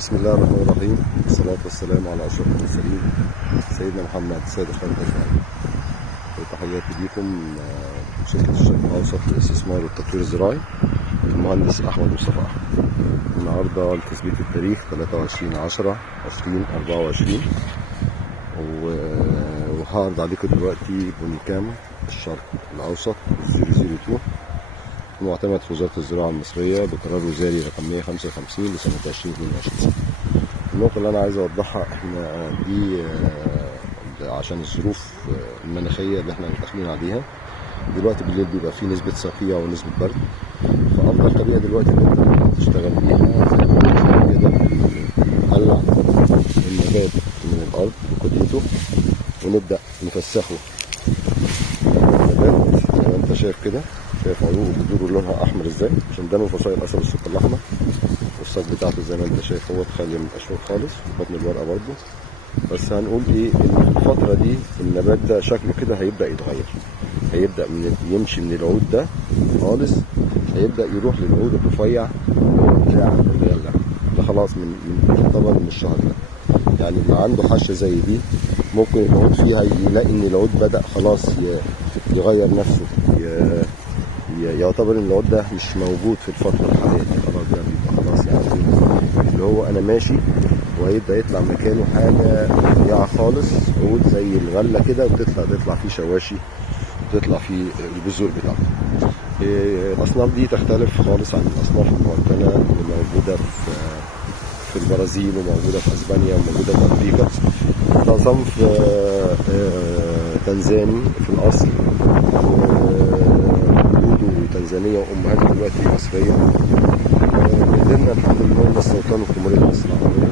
بسم الله الرحمن الرحيم، والصلاة والسلام على أشرف المرسلين سيدنا محمد سيد الخلق أجمعين. تحياتي ليكم شركة الشرق الأوسط للاستثمار والتطوير الزراعي، المهندس أحمد مصطفى أحمد. النهارده لتثبيت التاريخ 23/10/2024، وهعرض عليكم دلوقتي بونيكام الشرق الأوسط 002 معتمد في وزارة الزراعة المصرية بقرار وزاري رقم 155 لسنة 2022. النقطة اللي أنا عايز أوضحها، إحنا دي عشان الظروف المناخية اللي إحنا داخلين عليها دلوقتي، بالليل بيبقى فيه نسبة صقيع ونسبة برد، فأفضل طريقة دلوقتي إن تشتغل بيها كده نقلع النبات من الأرض بكليته ونبدأ نفسخه. النبات زي ما أنت شايف كده، شايف عروق وجذوره لونها احمر ازاي، عشان ده من فصائل قصب السكر الاحمر، والساق بتاعته زي ما انت شايف هو خالي من القشور خالص، وبطن الورقه برضه. بس هنقول ايه، ان في الفتره دي النبات ده شكله كده هيبدا يتغير، هيبدا يمشي من العود ده خالص، هيبدا يروح للعود الرفيع بتاع الريال ده خلاص من يعتبر من الشهر ده. يعني اللي عنده حشه زي دي ممكن العود فيها يلاقي ان العود بدا خلاص يغير نفسه، يعتبر ان العود ده مش موجود في الفتره الحاليه دي، خلاص ده بيبقى خلاص يعني اللي هو انا ماشي، وهيبدا يطلع مكانه حاجه رفيعه خالص، عود زي الغله كده، وتطلع فيه شواشي، وتطلع فيه البذور بتاعته. الاصناف دي تختلف خالص عن الاصناف المعتنه اللي موجوده في البرازيل، وموجوده في اسبانيا، وموجوده في امريكا. ده صنف تنزاني في الاصل، تنزانية، وأمهاتها دلوقتي مصرية. قدرنا الحمد لله نستوطنوا في جمهورية مصر العربية.